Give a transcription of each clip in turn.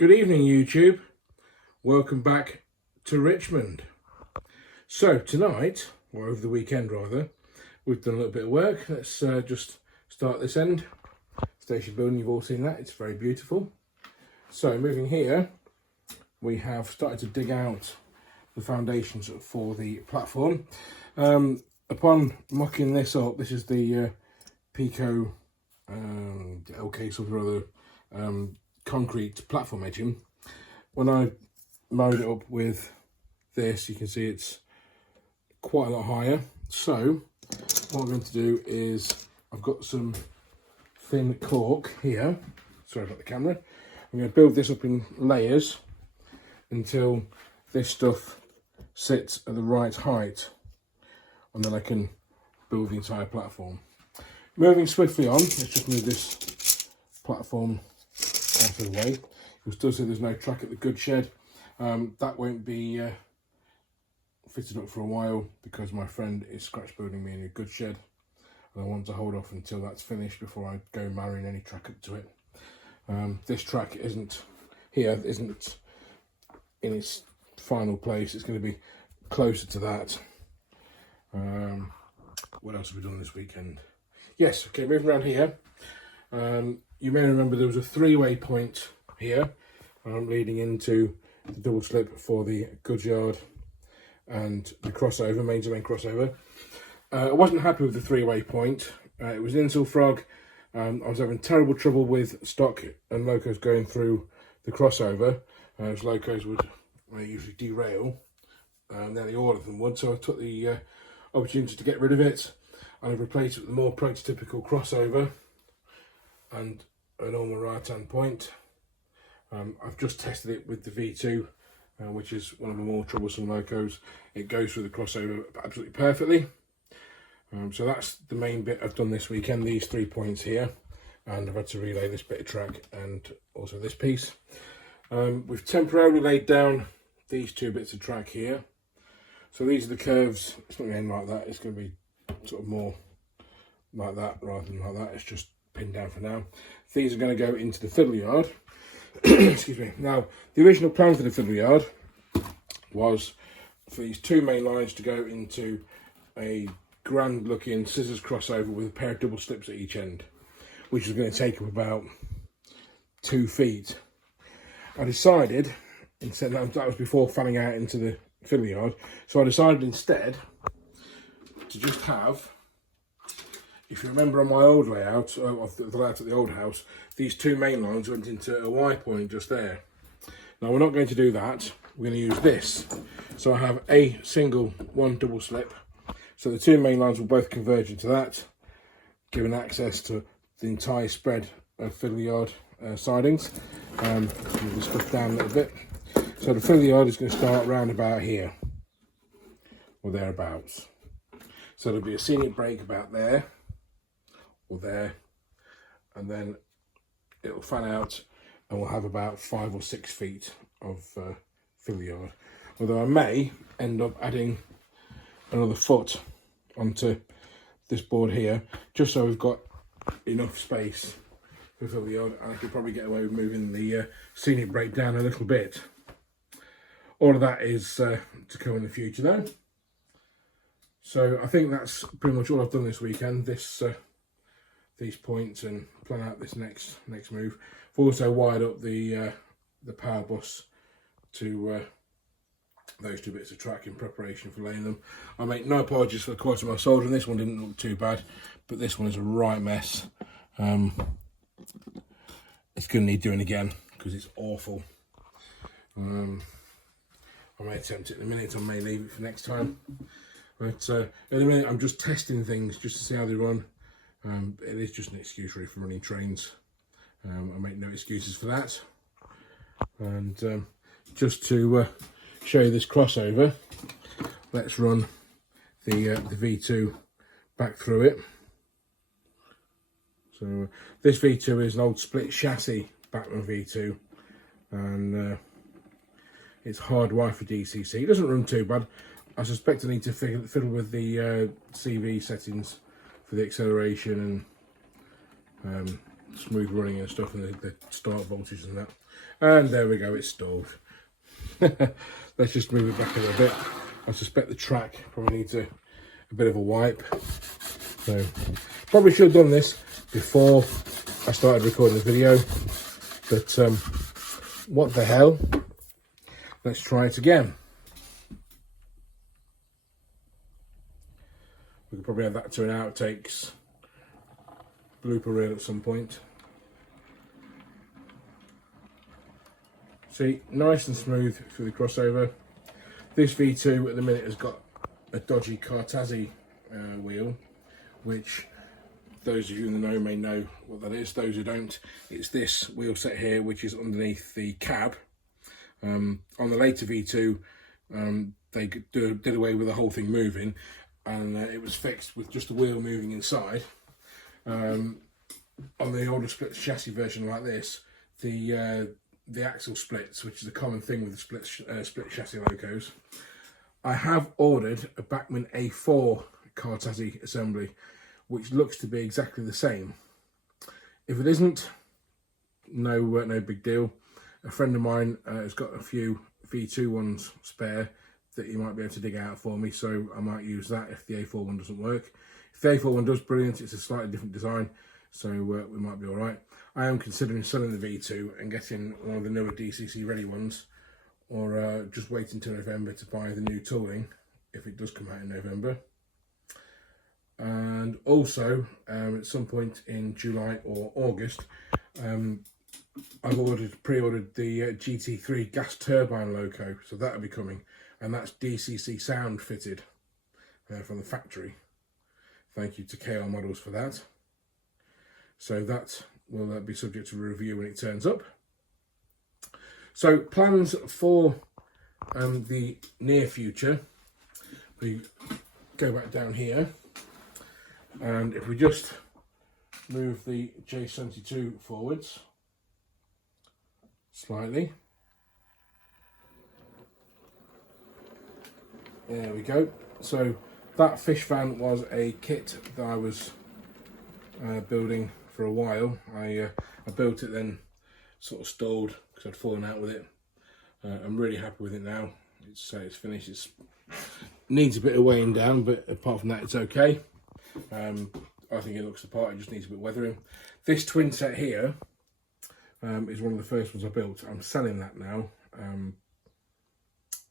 Good evening, YouTube. Welcome back to Richmond. So tonight, or over the weekend rather, we've done a little bit of work. Let's just start this end. Station building, you've all seen that. It's very beautiful. So moving here, we have started to dig out the foundations for the platform. Upon mocking this up, this is the Pico LK something or other concrete platform edging. When I married it up with this, you can see it's quite a lot higher. So what I'm going to do is, I've got some thin cork here. Sorry about the camera. I'm going to build this up in layers until this stuff sits at the right height, and then I can build the entire platform. Moving swiftly on, let's just move this platform out of the way. You'll still see there's no track at the goods shed. That won't be fitted up for a while because my friend is scratch building me in a goods shed, and I want to hold off until that's finished before I go marrying any track up to it. This track isn't in its final place. It's going to be closer to that. What else have we done this weekend? Yes, okay, moving around here. You may remember there was a three-way point here leading into the double slip for the goods yard and the crossover, main to main crossover. I wasn't happy with the three-way point. It was an insul frog. I was having terrible trouble with stock and locos going through the crossover, as locos would usually derail, nearly all of them would. So I took the opportunity to get rid of it, and I've replaced it with a more prototypical crossover and a normal right hand point. I've just tested it with the V2, which is one of the more troublesome locos. It goes through the crossover absolutely perfectly. So that's the main bit I've done this weekend, these 3 points here, and I've had to relay this bit of track and also this piece. We've temporarily laid down these 2 bits of track here. So these are the curves. It's not going to end like that, it's going to be sort of more like that rather than like that. It's just pinned down for now. These are going to go into the fiddle yard. Excuse me. Now, the original plan for the fiddle yard was for these 2 main lines to go into a grand looking scissors crossover with a pair of double slips at each end, which was going to take up about 2 feet. I decided, instead, that was before fanning out into the fiddle yard, so I decided instead to just have, if you remember on my old layout, of the layout at the old house, these 2 main lines went into a Y point just there. Now we're not going to do that, we're going to use this. So I have a single, 1 double slip, so the 2 main lines will both converge into that, giving access to the entire spread of fiddle yard sidings. Move this stuff down a little bit. So the fiddle yard is going to start round about here, or thereabouts. So there'll be a scenic break about there, or there, and then it'll fan out and we'll have about 5 or 6 feet of fiddle yard. Although I may end up adding another foot onto this board here, just so we've got enough space for fiddle yard, and I could probably get away with moving the scenic break down a little bit. All of that is to come in the future though. So I think that's pretty much all I've done this weekend. These points, and plan out this next move. I've also wired up the power bus to those 2 bits of track in preparation for laying them. I make no apologies for the quality of my soldering. This one didn't look too bad, but this one is a right mess. It's going to need doing again because it's awful. I may attempt it in a minute, I may leave it for next time. But at the minute I'm just testing things just to see how they run. It is just an excuse really for running trains. I make no excuses for that. And just to show you this crossover, let's run the V2 back through it. So this V2 is an old split chassis Batman V2, and it's hardwired for DCC. It doesn't run too bad. I suspect I need to fiddle with the CV settings for the acceleration and smooth running and stuff, and the start voltage and that. And there we go, it's stalled. Let's just move it back a little bit. I suspect the track probably needs a bit of a wipe. So probably should have done this before I started recording the video, but what the hell, let's try it again. We could probably add that to an outtakes blooper reel at some point. See, nice and smooth through the crossover. This V2 at the minute has got a dodgy Cartazzi wheel, which those of you in the know may know what that is. Those who don't, it's this wheel set here, which is underneath the cab. On the later V2, they did away with the whole thing moving, and it was fixed with just the wheel moving inside. On the older split chassis version like this, the axle splits, which is a common thing with the split chassis locos. I have ordered a Bachmann A4 Cartazzi assembly, which looks to be exactly the same. If it isn't, no big deal. A friend of mine has got a few V2 ones spare that he might be able to dig out for me, so I might use that if the A4 one doesn't work. If the A4 one does, brilliant. It's a slightly different design, so we might be all right. I am considering selling the V2 and getting one of the newer DCC ready ones, or just waiting until November to buy the new tooling if it does come out in November. And also at some point in July or August, I've pre-ordered the GT3 gas turbine loco, so that'll be coming, and that's DCC sound fitted from the factory. Thank you to KR Models for that. So that will be subject to review when it turns up. So plans for the near future, we go back down here, and if we just move the J72 forwards slightly, there we go. So that fish van was a kit that I was building for a while. I built it, then sort of stalled because I'd fallen out with it. I'm really happy with it now. It's finished. It needs a bit of weighing down, but apart from that, it's okay. I think it looks the part. It just needs a bit of weathering. This twin set here is one of the first ones I built. I'm selling that now,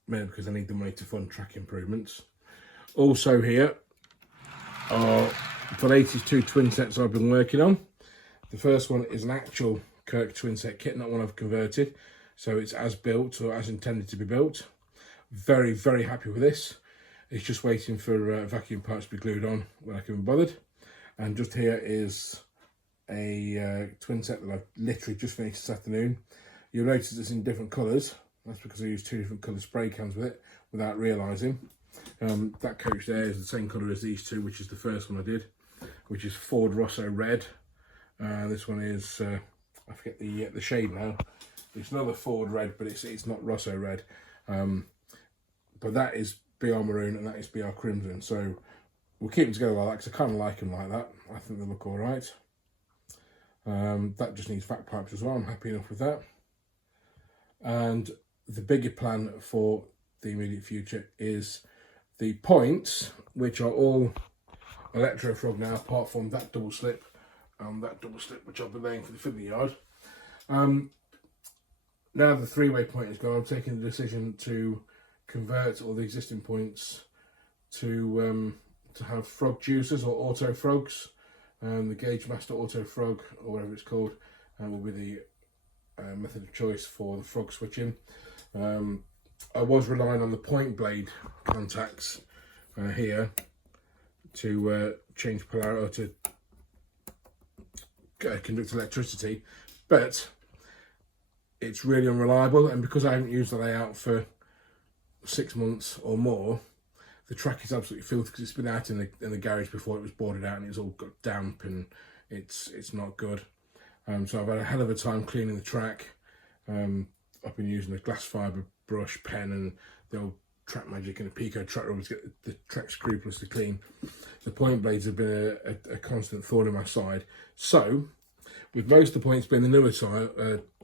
mainly because I need the money to fund track improvements. Also here are the latest two twin sets I've been working on. The first one is an actual Kirk twin set kit, not one I've converted. So it's as built, or as intended to be built. Very, very happy with this. It's just waiting for vacuum parts to be glued on when I can be bothered. And just here is a twin set that I've literally just finished this afternoon. You'll notice it's in different colours. That's because I used two different colour spray cans with it without realising. That coach there is the same colour as these two, which is the first one I did, which is Ford Rosso Red. This one is, I forget the shade now. It's another Ford Red, but it's not Rosso Red. But that is BR Maroon and that is BR Crimson. So we'll keep them together like that because I kind of like them like that. I think they look all right. That just needs vac pipes as well. I'm happy enough with that. And the bigger plan for the immediate future is the points, which are all electrofrog now, apart from that double slip and that double slip which I'll be laying for the fiddly yard. Now the three-way point is gone, I'm taking the decision to convert all the existing points to have frog juicers or auto frogs. The Gauge Master Auto Frog, or whatever it's called, will be the method of choice for the frog switching. I was relying on the point blade contacts here to change polarity, or to conduct electricity, but it's really unreliable, and because I haven't used the layout for 6 months or more, the track is absolutely filthy because it's been out in the garage before it was boarded out, and it's all got damp and it's not good. So I've had a hell of a time cleaning the track. I've been using a glass fibre brush, pen, and the old Track Magic and a Pico track rubber to get the track scrupulously clean. The point blades have been a constant thorn in my side. So, with most of the points being the newer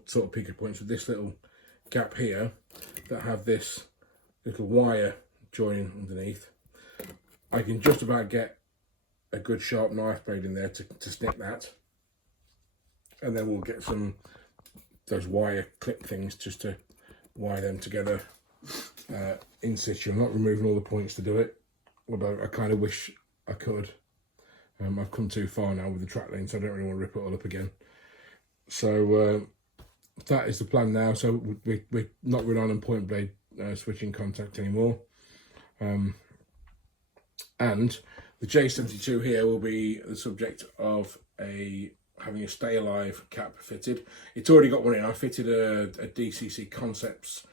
sort of picket points with this little gap here that have this little wire joining underneath. I can just about get a good sharp knife blade in there to snip that, and then we'll get those wire clip things just to wire them together in situ. I'm not removing all the points to do it, although I kind of wish I could. I've come too far now with the track lane, so I don't really want to rip it all up again. So that is the plan now. So we're not relying on point blade switching contact anymore. And the J72 here will be the subject of having a Stay Alive cap fitted. It's already got one in. I fitted a DCC Concepts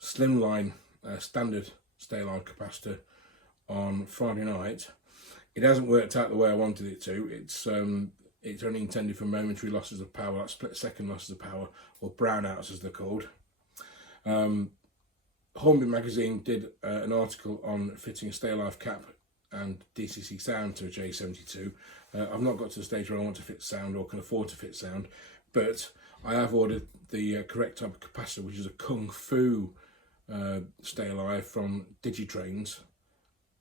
Slimline standard Stay Alive capacitor on Friday night. It hasn't worked out the way I wanted it to. It's only intended for momentary losses of power, like split-second losses of power, or brownouts as they're called. Hornby magazine did an article on fitting a Stay Alive cap and DCC sound to a J72. I've not got to the stage where I want to fit sound or can afford to fit sound, but I have ordered the correct type of capacitor, which is a Kung Fu Stay Alive from Digitrains.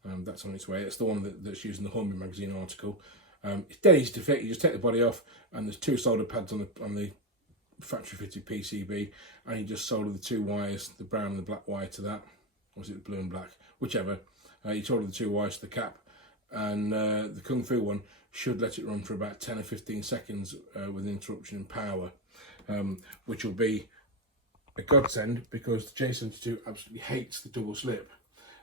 That's on its way. It's the one that's used in the Hornby magazine article. It's dead easy to fit. You just take the body off, and there's 2 solder pads on the factory fitted PCB, and you just solder the 2 wires, the brown and the black wire to that. Or is it the blue and black? Whichever. You solder the 2 wires to the cap, and the Kung Fu one should let it run for about 10 or 15 seconds with an interruption in power, which will be a godsend because the J72 absolutely hates the double slip.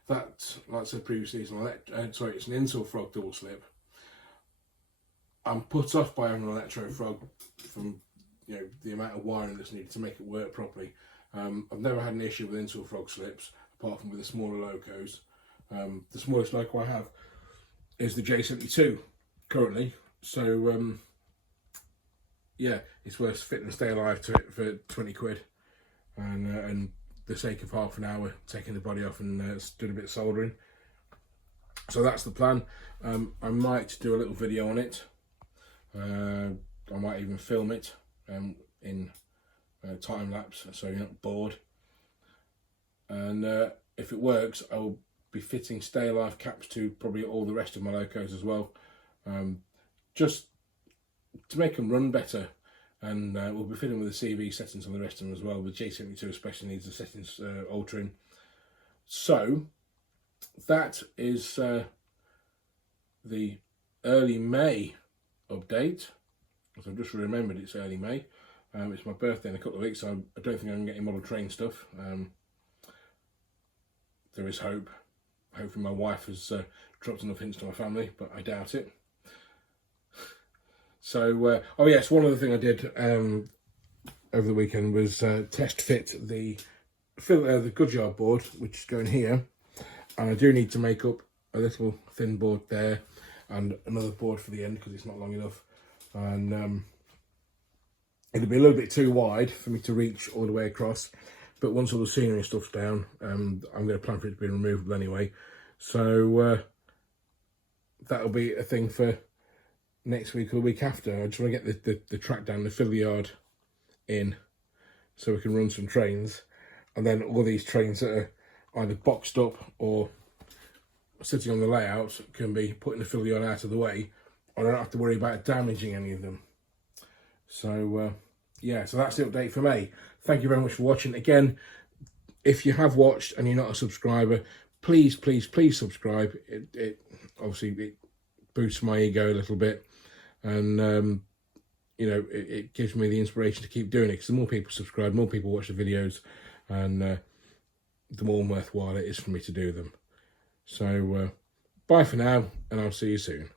That, like I said previously, it's an Insul frog double slip. I'm put off by having an electro frog from the amount of wiring that's needed to make it work properly. I've never had an issue with Insul frog slips apart from with the smaller locos. The smallest loco I have is the J72 currently, so yeah, it's worth fitting a Stay Alive to it for 20 quid, and the sake of half an hour taking the body off and doing a bit of soldering. So that's the plan. I might do a little video on it. I might even film it in time lapse so you're not bored. And if it works, I will be fitting Stay Alive caps to probably all the rest of my locos as well, just to make them run better. And we'll be fitting with the CV settings on the rest of them as well. The J72 especially needs the settings altering. So that is the early May update. As I've just remembered, it's early May. It's my birthday in a couple of weeks, so I don't think I'm getting model train stuff. There is hope. Hopefully my wife has dropped enough hints to my family, but I doubt it. So, oh yes, one other thing I did over the weekend was test fit the Goodyear board, which is going here. And I do need to make up a little thin board there and another board for the end because it's not long enough. And it'll be a little bit too wide for me to reach all the way across. But once all the scenery and stuff's down, I'm going to plan for it to be removable anyway. So that'll be a thing for next week or the week after. I just want to get the track down, the fill yard in, so we can run some trains. And then all these trains that are either boxed up or sitting on the layout can be put in the fill yard out of the way. I don't have to worry about damaging any of them. So yeah, so that's the update for May. Thank you very much for watching. Again, if you have watched and you're not a subscriber, please subscribe. It obviously it boosts my ego a little bit, and you know, it gives me the inspiration to keep doing it, because the more people subscribe, more people watch the videos, and the more worthwhile it is for me to do them. So bye for now, and I'll see you soon.